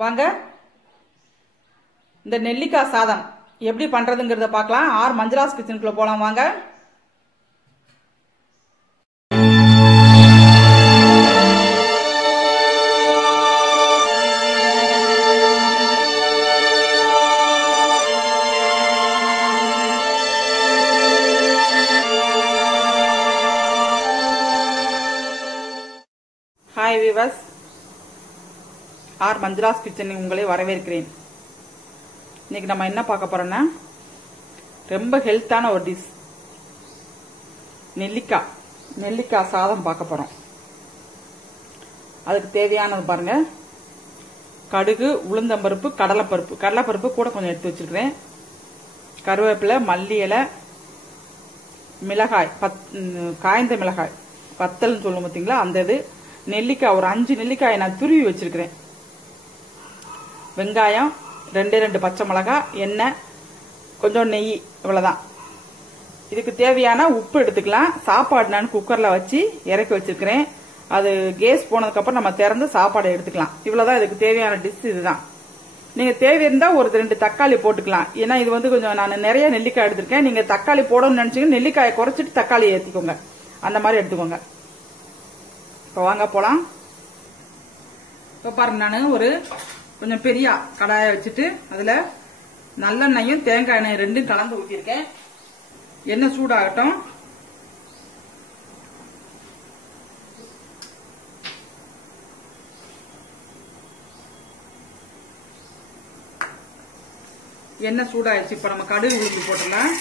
வாங்க. இந்த நெல்லிக்காய் சாதம் எப்படி பண்றதுங்கிறத பார்க்கலாம். ஆர். மஞ்சராஸ் கிச்சனுக்குள்ள போலாம் வாங்க. ஹாய் விவஸ் ஆர் மஞ்சுளாஸ் கிச்சனில் உங்களை வரவேற்கிறேன். இன்னைக்கு நம்ம என்ன பார்க்க போறோம்னா ரொம்ப ஹெல்த்தான ஒரு டிஷ் நெல்லிக்காய். நெல்லிக்காய் சாதம் பார்க்க போறோம். அதுக்கு தேவையானது பாருங்க. கடுகு உளுந்தம்பருப்பு கடலைப்பருப்பு. கடலைப்பருப்பு கூட கொஞ்சம் எடுத்து வச்சிருக்கிறேன். கருவேப்பிலை மல்லி இலை மிளகாய் பத் காய்ந்த மிளகாய். பத்தல்னு சொல்லுவோம் பார்த்தீங்களா அந்த இது. நெல்லிக்காய் ஒரு அஞ்சு நெல்லிக்காயை நான் துருவி வச்சிருக்கிறேன். வெங்காயம் ரெண்டே ரெண்டு பச்சை மிளகாய் எண்ணெய் கொஞ்சம் நெய் இவ்வளோதான் இதுக்கு தேவையான உப்பு எடுத்துக்கலாம். சாப்பாடு நான் குக்கரில் வச்சு இறக்கி வச்சிருக்கிறேன். அது கேஸ் போனதுக்கப்புறம் நம்ம திறந்து சாப்பாடு எடுத்துக்கலாம். இவ்வளோதான் இதுக்கு தேவையான டிஷ் இதுதான். நீங்கள் தேவை ஒரு ரெண்டு தக்காளி போட்டுக்கலாம். ஏன்னா இது வந்து கொஞ்சம் நான் நிறைய நெல்லிக்காய் எடுத்திருக்கேன். நீங்கள் தக்காளி போடணும்னு நினைச்சீங்க நெல்லிக்காயை குறைச்சிட்டு தக்காளி ஏற்றிக்கோங்க அந்த மாதிரி எடுத்துக்கோங்க. இப்போ வாங்க போகலாம் இப்போ பாருங்க நான் ஒரு கொஞ்சம் பெரிய கடாயை வச்சுட்டு அதுல நல்லெண்ணெயும் தேங்காய் எண்ணெய் ரெண்டும் கலந்து ஊற்றிருக்கேன் எண்ணெய் சூடாகட்டும். எண்ணெய் சூடாயிடுச்சு. இப்ப நம்ம கடுகு உளுந்து போட்டுடலாம்.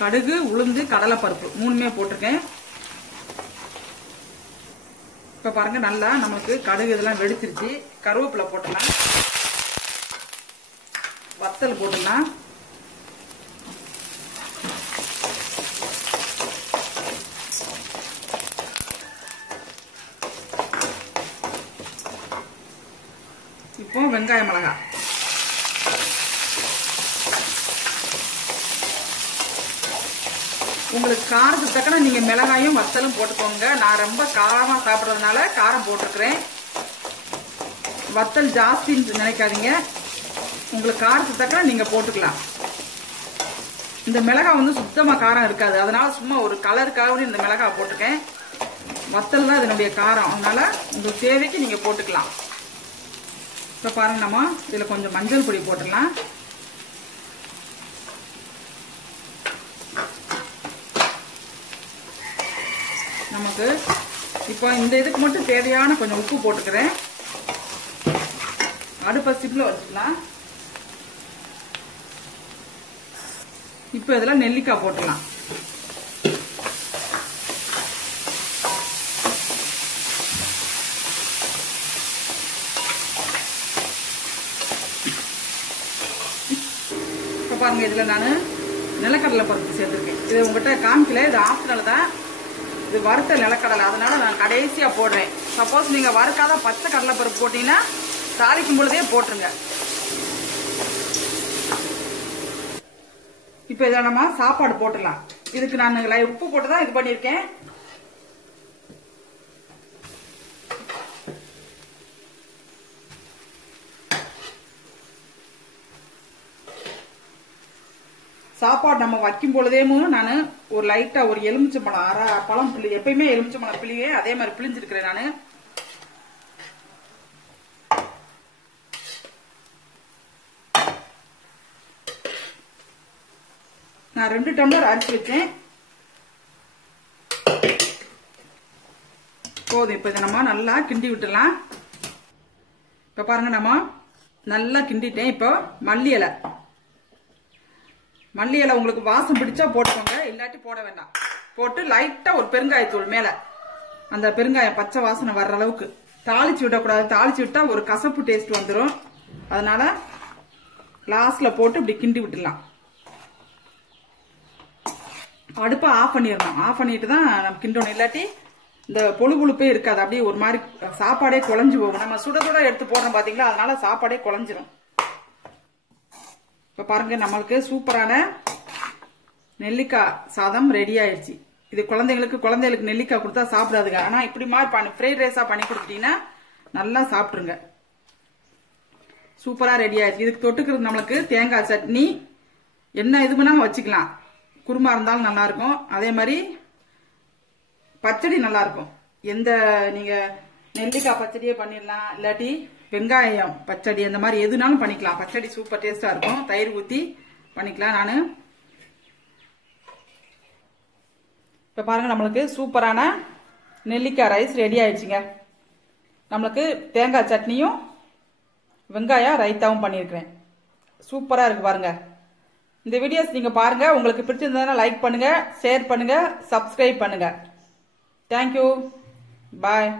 கடுகு உளுந்து கடலைப்பருப்பு. மூணுமே போட்டிருக்கேன். இப்ப பாருங்க நல்லா நமக்கு கடுகு இதெல்லாம் வெடிச்சிருச்சு. கருவேப்பிலை போட்டலாம் வத்தல் போட்டலாம் இப்போ வெங்காய மிளகாய். உங்களுக்கு காரத்துக்கு தக்கன நீங்கள் மிளகாயும் வத்தலும் போட்டுக்கோங்க. நான் ரொம்ப காரமாக சாப்பிட்றதுனால காரம் போட்டிருக்கிறேன். வத்தல் ஜாஸ்தின்னு நினைக்காதீங்க. உங்களுக்கு காரத்துக்கு தக்கன நீங்கள் போட்டுக்கலாம். இந்த மிளகாய் வந்து சுத்தமாக காரம் இருக்காது. அதனால் சும்மா ஒரு கலருக்காகவே இந்த மிளகாய் போட்டிருக்கேன். வத்தல் தான் இதனுடைய காரம். அதனால் உங்களுக்கு தேவைக்கு நீங்கள் போட்டுக்கலாம். இப்போ பாருங்க நம்ம இதில் கொஞ்சம் மஞ்சள் பொடி போட்டுடலாம். நமக்கு. இப்போ இந்த இதுக்கு மட்டும் தேவையான கொஞ்சம் உப்பு போட்டுக்கிறேன். அடுப்பை சிப்பில் வச்சுக்கலாம். இப்போ இதில் நெல்லிக்காய் போட்டுக்கலாம். இப்போ பாருங்க இதுல நான் நிலக்கடலை பருப்பு சேர்த்துருக்கேன். இது உங்ககிட்ட காமிக்கல இது ஆப்ஷனல் தான் இது வறுத்த நிலக்கடலை. அதனால நான் கடைசியா போடுறேன். சப்போஸ் நீங்க வறுக்காத பச்சை கடலைப்பருப்பு போட்டிங்கன்னா போட்டீங்கன்னா தாளிக்கும் பொழுதே போட்டுருங்க. இப்போ இதை நம்ம சாப்பாடு போட்டுடலாம். இதுக்கு நான் லை- உப்பு போட்டு தான் இது பண்ணியிருக்கேன். சாப்பாடு நம்ம வைக்கும் பொழுதேமும் நான் ஒரு லைட்டா ஒரு எலுமிச்சம்பழம் அரை பழம் பிள்ளை எப்பயுமே எலுமிச்சை பழம் பிள்ளையே அதே மாதிரி பிழிஞ்சிருக்கிறேன் நான். நான் ரெண்டு டம்ளர் அரிசி வச்சேன். போதும் இப்ப இதை நம்ம நல்லா கிண்டி விட்டுலாம் இப்ப பாருங்க நம்ம நல்லா கிண்டிட்டேன். இப்போ மல்லி இலை. மல்லி இலை உங்களுக்கு வாசம் பிடிச்சா போட்டுக்கோங்க. இல்லாட்டி போட வேண்டாம். போட்டு லைட்டா ஒரு பெருங்காயத்தூள் மேல. அந்த பெருங்காயம் பச்சை வாசனை வர்ற அளவுக்கு. தாளிச்சு விடக்கூடாது. தாளிச்சு விட்டா ஒரு கசப்பு டேஸ்ட் வந்துடும் அதனால லாஸ்ட்ல போட்டு இப்படி கிண்டி விட்டுடலாம். அடுப்பை ஆஃப் பண்ணிடணும். ஆஃப் பண்ணிட்டு தான் நம்ம கிண்டணும். இல்லாட்டி இந்த பொழு புழுப்பே இருக்காது. அப்படியே ஒரு மாதிரி சாப்பாடே குழஞ்சு போகும். நம்ம சுட சுட எடுத்து போடுறோம் பாத்தீங்களா? அதனால சாப்பாடே குழஞ்சிரும். இப்ப பாருங்க நம்மளுக்கு சூப்பரான நெல்லிக்காய் சாதம் ரெடி ஆயிடுச்சு. இது குழந்தைங்களுக்கு குழந்தைகளுக்கு நெல்லிக்காய் கொடுத்தா சாப்பிடாதுங்க. ஆனா இப்படி மாதிரி பண்ணி ஃப்ரைட் ரைஸா பண்ணி கொடுத்துட்டீங்கன்னா நல்லா சாப்பிட்டுருங்க. சூப்பரா ரெடி ஆயிடுச்சு. இதுக்கு தொட்டுக்கிறது நம்மளுக்கு தேங்காய் சட்னி. என்ன இது வேணாலும் வச்சுக்கலாம். குருமா இருந்தாலும் நல்லா இருக்கும். அதே மாதிரி பச்சடி நல்லா இருக்கும். எந்த நீங்க நெல்லிக்காய் பச்சடியே பண்ணிடலாம். இல்லாட்டி வெங்காயம் பச்சடி அந்த மாதிரி எதுனாலும் பண்ணிக்கலாம். பச்சடி சூப்பர் டேஸ்டா இருக்கும். தயிர் ஊத்தி பண்ணிக்கலாம் நானு. இப்ப பாருங்க நம்மளுக்கு சூப்பரான நெல்லிக்காய் ரைஸ் ரெடி ஆயிடுச்சுங்க. நம்மளுக்கு தேங்காய் சட்னியும் வெங்காயம் ரைத்தாவும் பண்ணியிருக்கிறேன். சூப்பராக இருக்கு பாருங்க. இந்த வீடியோஸ் நீங்கள் பாருங்க. உங்களுக்கு பிடிச்சிருந்ததுன்னா லைக் பண்ணுங்க ஷேர் பண்ணுங்க சப்ஸ்கிரைப் பண்ணுங்க. Thank you bye